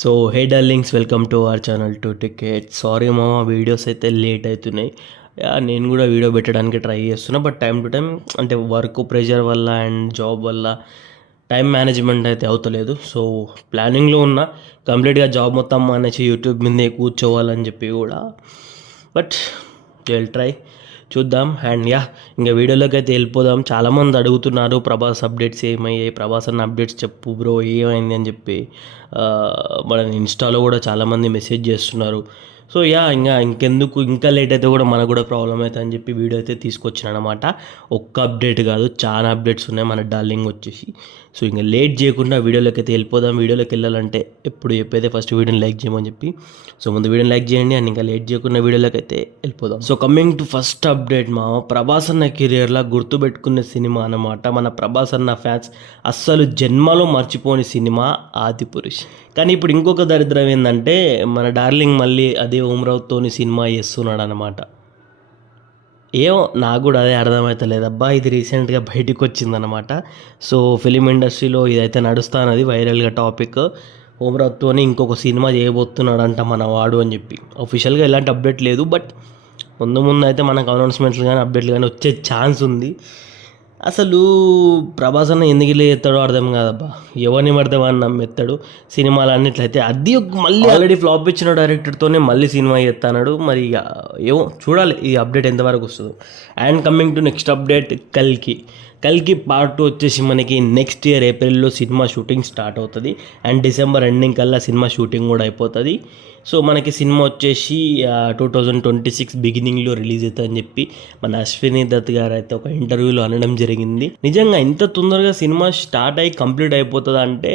So hey darlings, welcome to our channel to ticket. Sorry మామ, videos అయితే late అవుతున్నాయి. నేను కూడా వీడియో పెట్టడానికి ట్రై చేస్తున్నా, బట్ టైం టు టైం అంటే వర్క్ ప్రెషర్ వల్ల అండ్ జాబ్ వల్ల టైం మేనేజ్మెంట్ అయితే అవుతలేదు. సో ప్లానింగ్లో ఉన్న కంప్లీట్గా జాబ్ మొత్తం అనేసి యూట్యూబ్ మీదే కూర్చోవాలని చెప్పి కూడా, బట్ విల్ ట్రై, చూద్దాం. అండ్ ఇంకా వీడియోలోకి అయితే వెళ్ళిపోదాం. చాలామంది అడుగుతున్నారు ప్రభాస్ అప్డేట్స్ ఏమయ్యాయి, ప్రభాస్ అన్న అప్డేట్స్ చెప్పు బ్రో ఏమైంది అని చెప్పి మన ఇన్స్టాలో కూడా చాలామంది మెసేజ్ చేస్తున్నారు. సో ఇంకెందుకు ఇంకా లేట్ అయితే కూడా మనకు కూడా ప్రాబ్లం అవుతుంది అని చెప్పి వీడియో అయితే తీసుకొచ్చిన అనమాట. ఒక్క అప్డేట్ కాదు, చాలా అప్డేట్స్ ఉన్నాయి మన డార్లింగ్ వచ్చేసి. సో ఇంకా లేట్ చేయకుండా వీడియోలోకి అయితే వెళ్ళిపోదాం. వీడియోలోకి వెళ్ళాలంటే ఎప్పుడు చెప్పేదే ఫస్ట్ వీడియోని లైక్ చేయమని చెప్పి. సో ముందు వీడియోని లైక్ చేయండి అండ్ ఇంకా లేట్ చేయకుండా వీడియోలోకి అయితే వెళ్ళిపోదాం. So coming to first update, Prabhas అన్న కెరియర్లో గుర్తుపెట్టుకునే సినిమా అన్నమాట. మన ప్రభాస్ అన్న ఫ్యాన్స్ అస్సలు జన్మలో మర్చిపోని సినిమా ఆదిపురుష్. కానీ ఇప్పుడు ఇంకొక దరిద్రం ఏంటంటే మన డార్లింగ్ మళ్ళీ అదే ఓమ్రావ్తోని సినిమా చేస్తున్నాడు అనమాట. ఏమో నాకు కూడా అదే అర్థమవుతలేదబ్బా. ఇది రీసెంట్గా బయటికి వచ్చిందనమాట. సో ఫిలిం ఇండస్ట్రీలో ఇదైతే నడుస్తున్నది వైరల్గా టాపిక్. ఓమ్రావ్తోని ఇంకొక సినిమా చేయబోతున్నాడంట మన వాడు అని చెప్పి. అఫీషియల్గా ఎలాంటి అప్డేట్ లేదు, బట్ ముందు అయితే మనకు అనౌన్స్మెంట్లు కానీ అప్డేట్లు కానీ వచ్చే ఛాన్స్ ఉంది. అసలు ప్రభాస్ అన్న ఎందుకు ఇలా ఎత్తాడో అర్థం కాదబ్బా. ఎవరిని పడతామని నమ్మెత్తాడు సినిమాలు అన్నిట్లయితే. అది మళ్ళీ ఆల్రెడీ ఫ్లాప్ ఇచ్చిన డైరెక్టర్తోనే మళ్ళీ సినిమా చేస్తాడు. మరి ఏమో చూడాలి ఈ అప్డేట్ ఎంతవరకు వస్తుందో. And coming to next update, కల్కి పార్ట్ 2 వచ్చేసి మనకి నెక్స్ట్ ఇయర్ ఏప్రిల్లో సినిమా షూటింగ్ స్టార్ట్ అవుతుంది. అండ్ డిసెంబర్ ఎండింగ్ కల్లా సినిమా షూటింగ్ కూడా అయిపోతుంది. సో మనకి సినిమా వచ్చేసి 2026 బిగినింగ్లో రిలీజ్ అవుతుందని చెప్పి మన అశ్విని దత్ గారు అయితే ఒక ఇంటర్వ్యూలో అనడం జరిగింది. నిజంగా ఇంత తొందరగా సినిమా స్టార్ట్ అయ్యి కంప్లీట్ అయిపోతుంది అంటే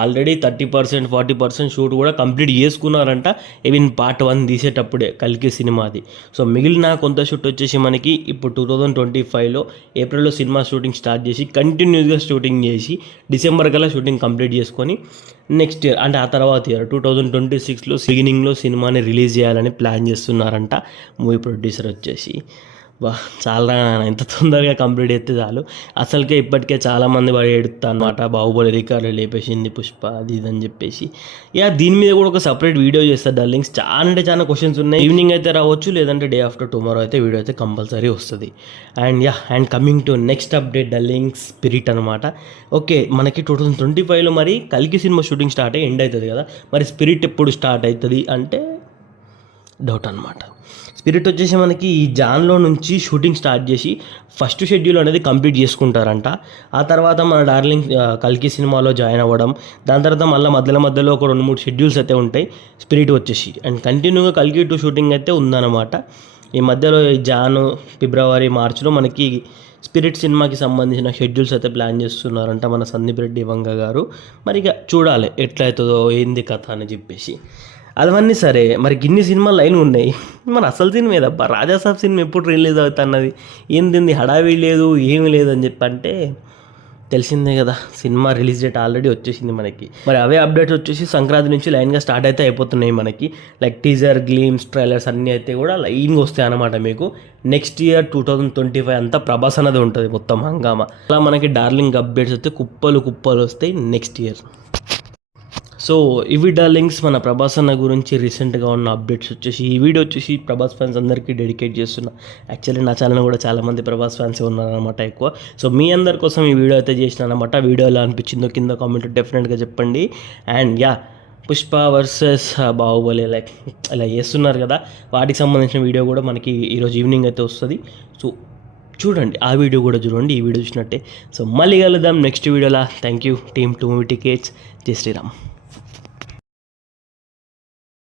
ఆల్రెడీ 30% 40% షూట్ కూడా కంప్లీట్ చేసుకున్నారంట. ఈవెన్ పార్ట్ 1 తీసేటప్పుడే కల్కి సినిమాది. సో మిగిలిన కొంత షూట్ వచ్చేసి మనకి ఇప్పుడు 2025లో ఏప్రిల్లో సినిమా షూటింగ్ స్టార్ట్ చేసి కంటిన్యూస్గా షూటింగ్ చేసి డిసెంబర్ కల్లా షూటింగ్ కంప్లీట్ చేసుకొని నెక్స్ట్ ఇయర్ అంటే ఆ తర్వాత ఇయర్ 2026లో బిగినింగ్లో సినిమాని రిలీజ్ చేయాలని ప్లాన్ చేస్తున్నారంట మూవీ ప్రొడ్యూసర్ వచ్చేసి. చాలా ఎంత తొందరగా కంప్లీట్ అయితే చాలు. అసలుకే ఇప్పటికే చాలామంది వాడు ఎడుతా అనమాట, బాహుబలి రికార్డు లేపేసింది పుష్ప అది ఇది అని చెప్పేసి. దీని మీద కూడా ఒక సపరేట్ వీడియో చేస్తారు డార్లింగ్స్. చాలా క్వశ్చన్స్ ఉన్నాయి. ఈవినింగ్ అయితే రావచ్చు, లేదంటే డే ఆఫ్టర్ టుమారో అయితే వీడియో అయితే కంపల్సరీ వస్తుంది. And coming to next update darlings, spirit అనమాట. ఓకే, మనకి 2025లో మరి కల్కి సినిమా షూటింగ్ స్టార్ట్ అయ్యి ఎండ్ అవుతుంది కదా. మరి స్పిరిట్ ఎప్పుడు స్టార్ట్ అవుతుంది అంటే డౌట్ అనమాట. స్పిరిట్ వచ్చేసి మనకి ఈ జాన్లో నుంచి షూటింగ్ స్టార్ట్ చేసి ఫస్ట్ షెడ్యూల్ అనేది కంప్లీట్ చేసుకుంటారంట. ఆ తర్వాత మన డార్లింగ్ కల్కి సినిమాలో జాయిన్ అవ్వడం, దాని తర్వాత మధ్యలో ఒక 2-3 షెడ్యూల్స్ అయితే ఉంటాయి స్పిరిట్ వచ్చేసి. అండ్ కంటిన్యూగా కల్కి 2 షూటింగ్ అయితే ఉందన్నమాట. ఈ మధ్యలో జాన్, ఫిబ్రవరి, మార్చిలో మనకి స్పిరిట్ సినిమాకి సంబంధించిన షెడ్యూల్స్ అయితే ప్లాన్ చేస్తున్నారంట మన సందీప్ రెడ్డి వంగ గారు. మరి ఇక చూడాలి ఎట్లయితుందో ఏంది కథ అని చెప్పేసి. అవన్నీ సరే, మరి గిన్ని సినిమాలు లైన్ ఉన్నాయి. మన అసలు సినిమా ఏదబ్బా, రాజాసాబ్ సినిమా ఎప్పుడు రిలీజ్ అవుతున్నది, ఏంది హడావిడి లేదు ఏమీ లేదు అని చెప్పి అంటే తెలిసిందే కదా. సినిమా రిలీజ్ డేట్ ఆల్రెడీ వచ్చేసింది మనకి. మరి అవే అప్డేట్స్ వచ్చేసి సంక్రాంతి నుంచి లైన్గా స్టార్ట్ అయితే అయిపోతున్నాయి మనకి. లైక్ టీజర్, గ్లీమ్స్, ట్రైలర్స్ అన్నీ అయితే కూడా లైన్గా వస్తాయి అన్నమాట మీకు. నెక్స్ట్ ఇయర్ 2025 అంతా ప్రభాస్ అన్నది ఉంటుంది మొత్తం హంగామా. అలా మనకి డార్లింగ్ అప్డేట్స్ అయితే కుప్పలు వస్తాయి నెక్స్ట్ ఇయర్. సో ఇవి డార్లింగ్స్ మన ప్రభాస్ అన్న గురించి రీసెంట్గా ఉన్న అప్డేట్స్ వచ్చేసి. ఈ వీడియో వచ్చేసి ప్రభాస్ ఫ్యాన్స్ అందరికీ డెడికేట్ చేస్తున్నా. యాక్చువల్లీ నా ఛానల్ కూడా చాలామంది ప్రభాస్ ఫ్యాన్స్ ఉన్నారనమాట ఎక్కువ. సో మీ అందరి కోసం ఈ వీడియో అయితే చేసిన అనమాట. వీడియో ఎలా అనిపించిందో కింద కామెంట్ డెఫినెట్గా చెప్పండి. And Pushpa versus Baahubali like ఇలా చేస్తున్నారు కదా, వాటికి సంబంధించిన వీడియో కూడా మనకి ఈరోజు ఈవినింగ్ అయితే వస్తుంది. సో చూడండి, ఆ వీడియో కూడా చూడండి, ఈ వీడియో చూసినట్టే. సో మళ్ళీ కలుద్దాం నెక్స్ట్ వీడియోలా. Thank you team 2 tickets. జై శ్రీరామ్.